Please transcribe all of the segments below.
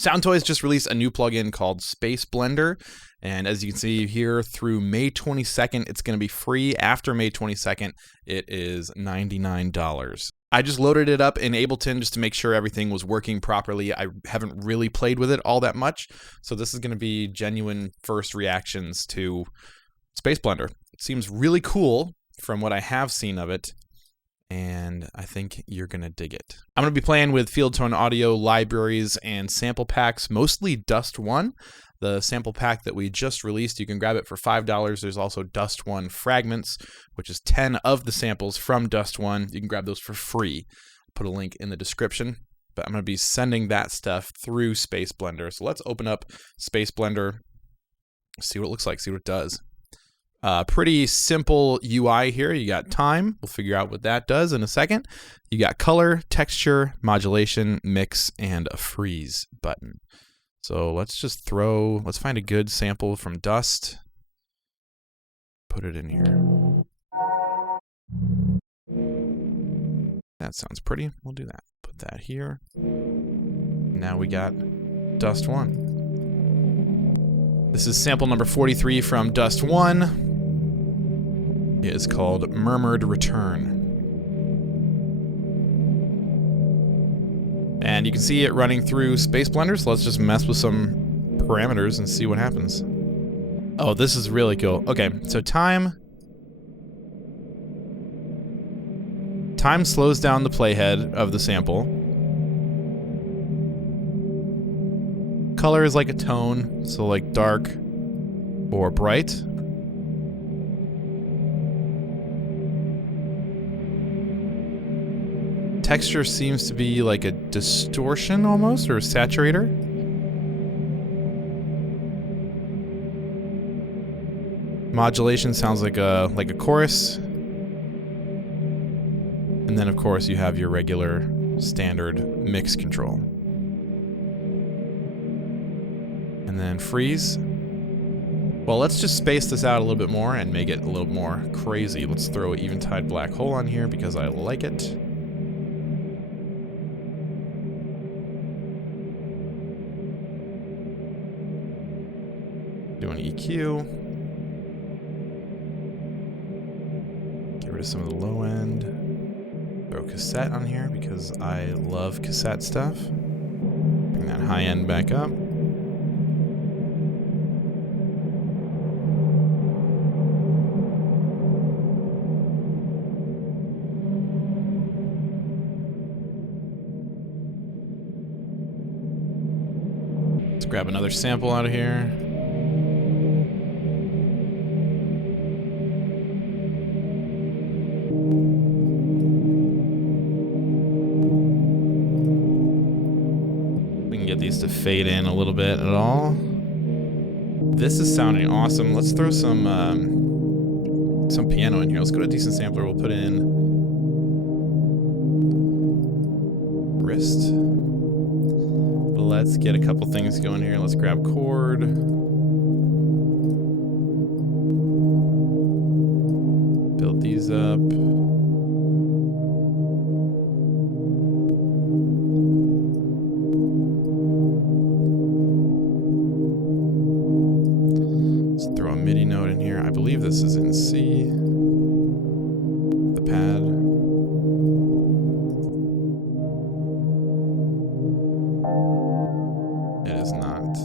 Soundtoys just released a new plugin called Spaceblender, and as you can see here, through May 22nd, it's going to be free. After May 22nd, it is $99. I just loaded it up in Ableton just to make sure everything was working properly. I haven't really played with it all that much, so this is going to be genuine first reactions to Spaceblender. It seems really cool from what I have seen of it, and I think you're going to dig it. I'm going to be playing with Field Tone Audio libraries and sample packs, mostly Dust One. The sample pack that we just released, you can grab it for $5. There's also Dust One Fragments, which is 10 of the samples from Dust One. You can grab those for free. I'll put a link in the description. But I'm going to be sending that stuff through Spaceblender. So let's open up Spaceblender, see what it looks like, see what it does. Pretty simple UI here. You got time. We'll figure out what that does in a second. You got color, texture, modulation, mix, and a freeze button. So let's find a good sample from Dust. Put it in here. That sounds pretty. We'll do that. Put that here. Now we got Dust One. This is sample number 43 from Dust One. It is called Murmured Return. And you can see it running through Spaceblender, so let's just mess with some parameters and see what happens. Oh, this is really cool. Okay, so time slows down the playhead of the sample. Color is like a tone, so like dark or bright. Texture seems to be like a distortion almost, or a saturator. Modulation sounds like a chorus. And then of course you have your regular standard mix control. And then freeze. Well, let's just space this out a little bit more and make it a little more crazy. Let's throw an Eventide black hole on here because I like it. Do an EQ. Get rid of some of the low end. Throw cassette on here because I love cassette stuff. Bring that high end back up. Let's grab another sample out of here. Get these to fade in a little bit at all. This is sounding awesome. Let's throw some piano in here. Let's go to a decent sampler. We'll put in RIST. Let's get a couple things going here. Let's grab chord. Build these up. MIDI note in here. I believe this is in C. The pad. It is not.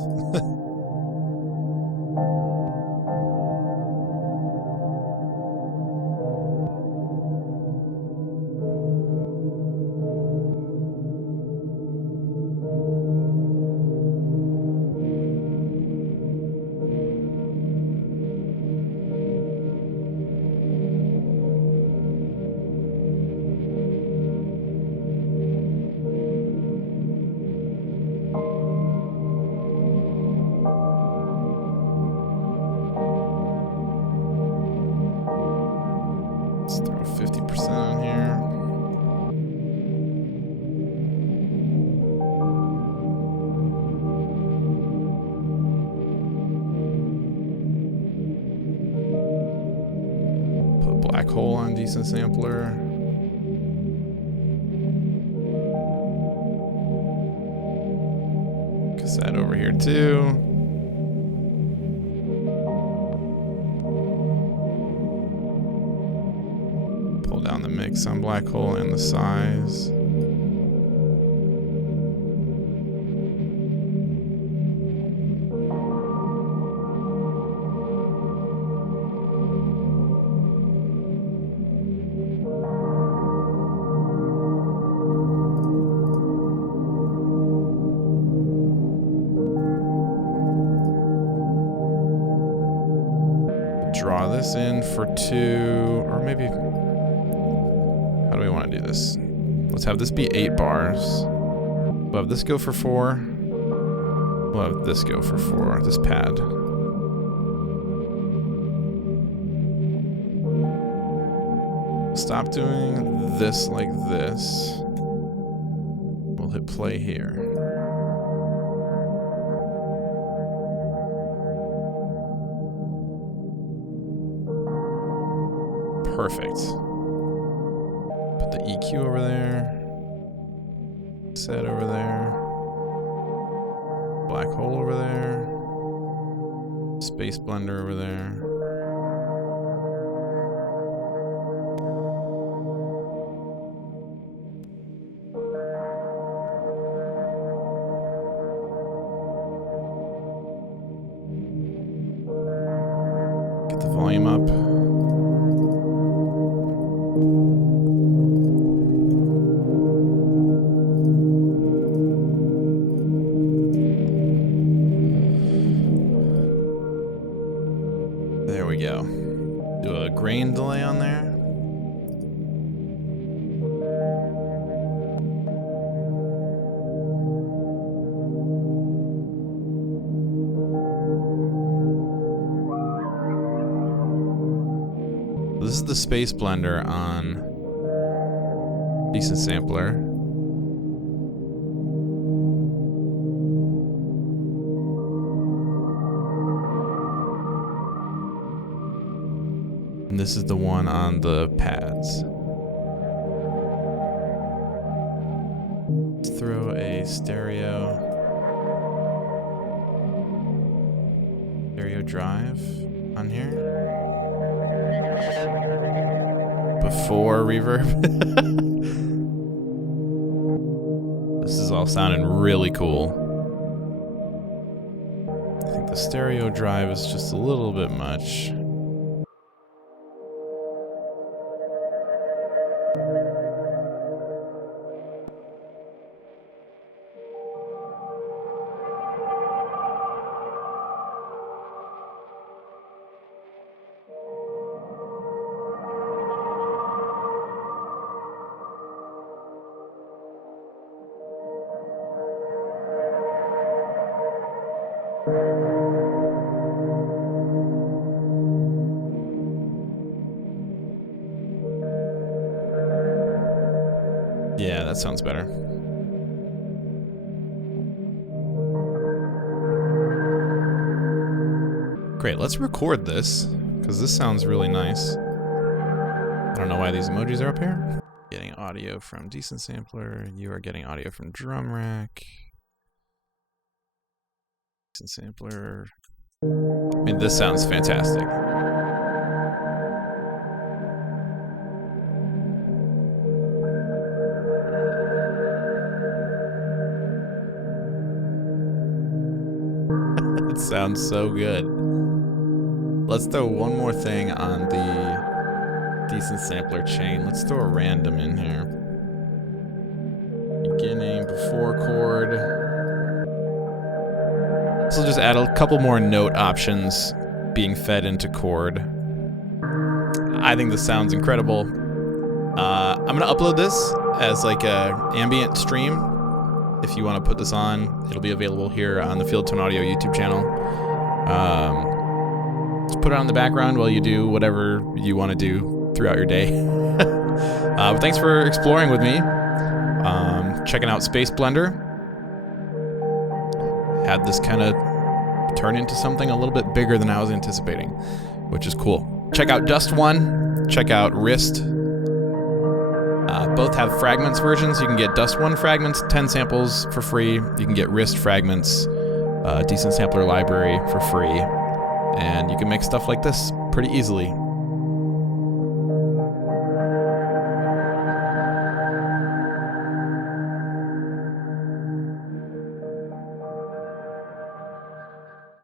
Let's throw 50% on here. Put black hole on decent sampler. Cassette over here too. Pull down the mix on black hole and the size. Draw this in for 2, or maybe, how do we want to do this? Let's have this be 8 bars. We'll have this go for 4. We'll have this go for 4, this pad. Stop doing this like this. We'll hit play here. Perfect. Put the EQ over there. Set over there. Black hole over there. Spaceblender over there. Get the volume up. There we go. Do a grain delay on there. This is the Spaceblender on Decent Sampler. And this is the one on the pads. Let's throw a stereo drive on here. Before reverb. This is all sounding really cool. I think the stereo drive is just a little bit much. Yeah, that sounds better. Great, let's record this, because this sounds really nice. I don't know why these emojis are up here. Getting audio from Decent Sampler. You are getting audio from Drum Rack. Decent Sampler. I mean, this sounds fantastic. It sounds so good. Let's throw one more thing on the Decent Sampler chain. Let's throw a random in here. Beginning, before chord. This will just add a couple more note options being fed into chord. I think this sounds incredible. I'm gonna upload this as like a ambient stream. If you want to put this on, it'll be available here on the Field Tone Audio YouTube channel. Just put it on in the background while you do whatever you want to do throughout your day. But thanks for exploring with me. Checking out Spaceblender. Had this kind of turn into something a little bit bigger than I was anticipating, which is cool. Check out Dust One. Check out RIST. Both have fragments versions. You can get Dust 1 fragments, 10 samples for free. You can get RIST fragments, decent sampler library for free. And you can make stuff like this pretty easily.